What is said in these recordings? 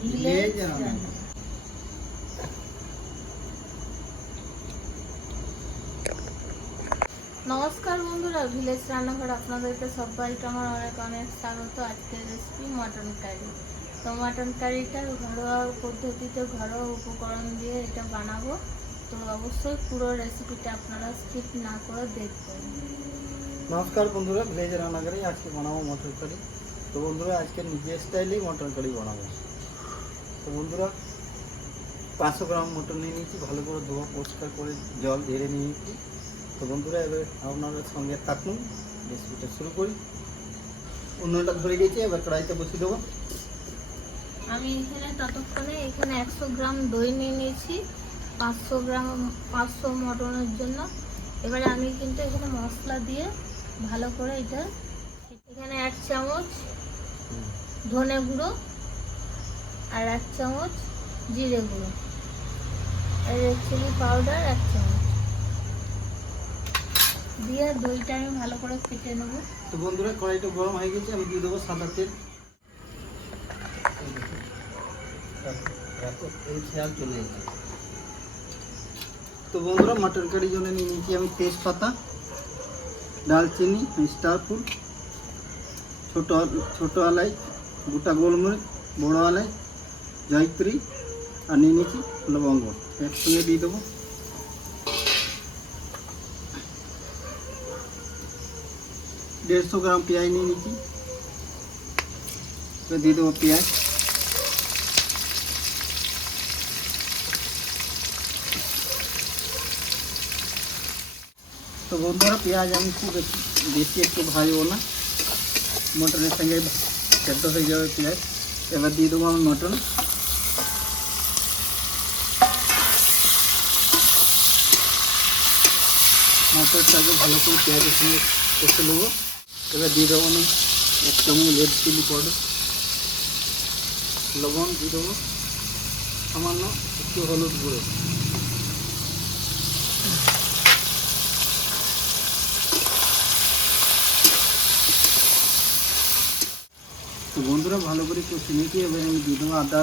Village রান্না। নমস্কার বন্ধুরা, ভিলেজ রান্নাঘর আপনাদেরকে সবাইকে আমার অনেক অনেক স্বাগত। আজকের রেসিপি মটন কারি। তো মটন কারিটা ঘরোয়া পদ্ধতিতে ঘরোয়া উপকরণ দিয়ে এটা বানাবো। তো অবশ্যই পুরো রেসিপিটা আপনারা স্কিপ না করে দেখবেন। নমস্কার বন্ধুরা, ভিলেজ রান্নাঘরে আজকে বানাবো মটন কারি। তো বন্ধুরা আজকে নিজের স্টাইলেই মটন কারি বানাবো। তো বন্ধুরা 500 গ্রাম মটন নিয়ে নিয়েছি, ভালো করে ধোয়া পরিষ্কার করে জল ঝেড়ে নিয়েছি। তো বন্ধুরা এবার আপনাদের সঙ্গে থাকুন, রেসিপিটা শুরু করি। উনুনটা ধরে গেছি, এবার কড়াইতে বসিয়ে দেবো। আমি ততক্ষণে 100 গ্রাম দই নিয়ে নিয়েছি 500 মটনের জন্য। এবারে আমি কিন্তু এখানে মশলা দিয়ে ভালো করে এখানে 1 চামচ ধনে গুঁড়ো আর 1 চামচ জিরে গুঁড়ো আর রেড চিলি পাউডার 1 চামচ দিয়ে দইটা আমি ভালো করে ফেটে নেবো। তো বন্ধুরা কড়াইটা গরম হয়ে গেছে, আমি দিয়ে দেবো সাদা তেল। এই খেয়াল চলে এসেছে। তো বন্ধুরা মটন কারির জন্য নিয়ে নিয়েছি আমি তেজপাতা, দারচিনি, স্টার ফুল, ছোটো এলাচ, গোটা গোলমরিচ, বড় এলাচ, জয়ত্রী আর নিয়ে নিয়েছি লবঙ্গ। একসঙ্গে দিয়ে দেবো। 150 গ্রাম পেঁয়াজ নিয়ে নিয়েছি, দিয়ে দেবো পেঁয়াজ। তো বন্ধুরা পেঁয়াজ আমি খুব বেশি একটু ভাজবো না, মটনের সঙ্গে সেদ্ধ হয়ে যাবে পেঁয়াজ। এবার দিয়ে দেবো আমি মটন। মটরটাকে ভালো করে পেঁয়াজের সঙ্গে কষে নেবো। এবার দিয়ে দেবো আমি 1 চামচ রেড চিলি পাউডার, লবণ দিয়ে দেবো, সামান্য একটু হলুদ গুঁড়ো। তো বন্ধুরা ভালো করে কষে নিয়েছি, এবার আমি দিয়ে দেবো আদা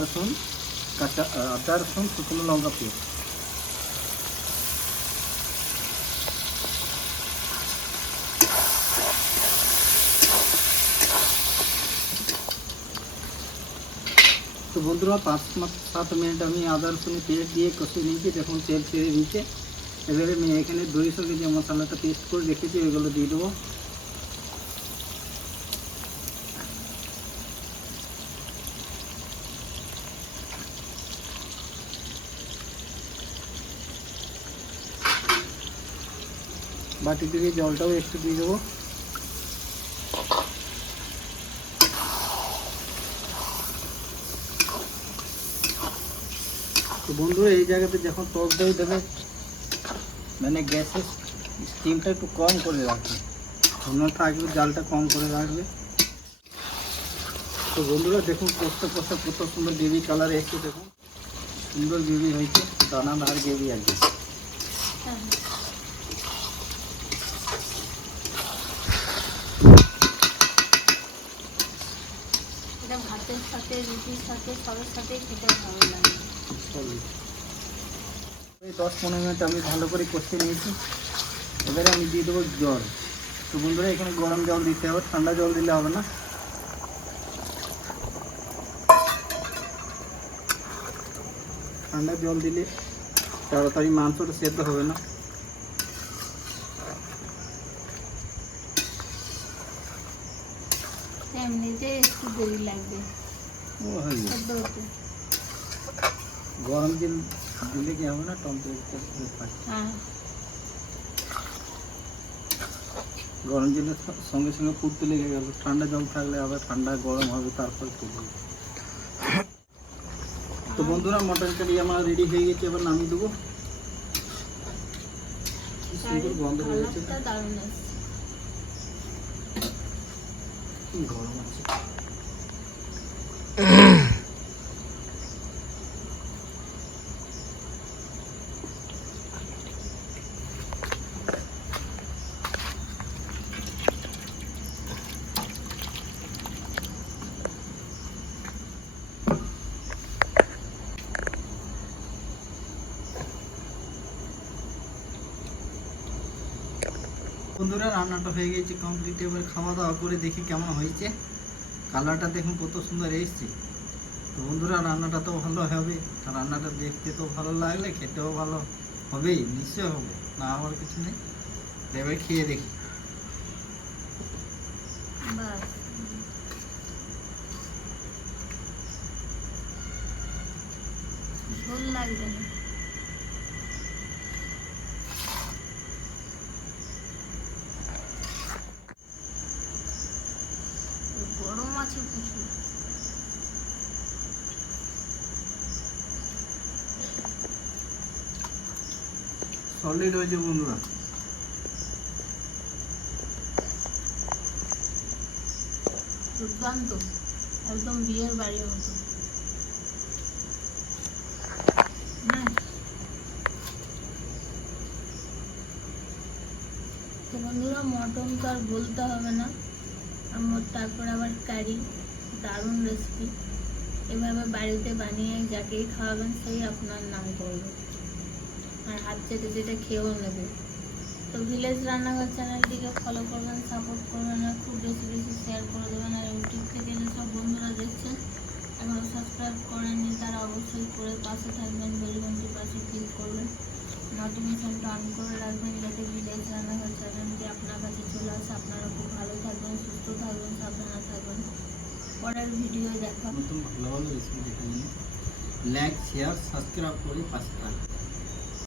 রসুন শুকনো লঙ্কা পেস্ট। তো বন্ধুরা 5-7 মিনিট আমি আদা রসুনের পেস্ট দিয়ে কষে নিয়েছি, দেখুন তেল ছেড়ে দিয়েছে। এবারে আমি এখানে দইয়ের সঙ্গে যে মশলাটা পেস্ট করে রেখেছি ওইগুলো দিয়ে দেবো। বাটি থেকে জলটাও একটু দিয়ে দেবো। তো বন্ধুরা এই জায়গাতে যখন টক দই দেবে মানে গ্যাসের স্টিমটা একটু কম করে রাখবে, ঘন থাকবে, জালটা কম করে রাখবে। তো বন্ধুরা দেখুন কষতে কষতে কত সুন্দর গ্রেভি কালার এসছে, দেখুন সুন্দর গ্রেভি হয়েছে, দানাদার গ্রেভি আর কি। এটা ভাতের সাথে, রুটির সাথে, সবের সাথে খেতে ভালো লাগে। 10-15 মিনিট আমি ভালো করে কষে নিয়েছি। এবারে আমি দিয়ে দেবো জল। তো বন্ধুরা এখানে গরম জল দিতে হবে, ঠান্ডা জল দিলে হবে না। ঠান্ডা জল দিলে তাড়াতাড়ি মাংসটা সেদ্ধ হবে না। এমনিতে একটু দেরি লাগবে সেদ্ধ হতে। গরম জল দিলে কি হবে না, টেম্পারেচার থাকে। হ্যাঁ, গরম জলের সঙ্গে সঙ্গে ফুটতে লেগে গেল, ঠান্ডা জল থাকলে আবার ঠান্ডা গরম হবে, তারপর ফুটবে। তো বন্ধুরা মটন কারি আমার রেডি হয়ে গেছে, এবার নামিয়ে দেবো। কি সুন্দর গন্ধ বেরোচ্ছে, দারুণ আছে। গরম আছে। বন্ধুরা রান্নাটা হয়ে গেছে কমপ্লিট, এবার খাওয়া দাওয়া করে দেখি কেমন হয়েছে। কালারটা দেখুন কত সুন্দর এসছে। তো বন্ধুরা রান্নাটা তো ভালো হবে, আর রান্নাটা দেখতে তো ভালো লাগলে খেতেও ভালো হবেই, নিশ্চয় হবে, না আমার কিছু নেই। তো এবার খেয়ে দেখি। বাস ঝোল লাগবে না। গরম আছে প্রচুর। সলিড হয়েছে বন্ধুরা। দুর্দান্ত, একদম বিয়ের বাড়ির মতো। তো বন্ধুরা মটন তো আর বলতে হবে না, আমার তারপর আবার কারি, দারুণ রেসিপি। এভাবে বাড়িতে বানিয়ে যাকেই খাওয়াবেন সেই আপনার নাম করবে, আর হাত চেটে চেটে খেয়েও নেবে। তো ভিলেজ রান্নাঘর চ্যানেলটিকে ফলো করবেন, সাপোর্ট করবেন, আর খুব বেশি বেশি শেয়ার করে দেবেন। আর ইউটিউব থেকে যেসব বন্ধুরা দেখছেন এখনও সাবস্ক্রাইব করেননি তারা অবশ্যই করে পাশে থাকবেন, বেল ঘন্টির পাশে ক্লিক করবেন, নোটিফিকেশনটা অন করে রাখবেন যাতে ভিলেজ রান্নাঘর চ্যানেলটি আপনার কাছে চলে আসে। আপনারা খুব ভালো থাকবেন, সুস্থ থাকবেন, সাবধানে থাকবেন। পরের ভিডিও দেখা। নতুন ভালো ভালো রেসিপি দেখার জন্য লাইক শেয়ার সাবস্ক্রাইব করে পাশে থাকবেন।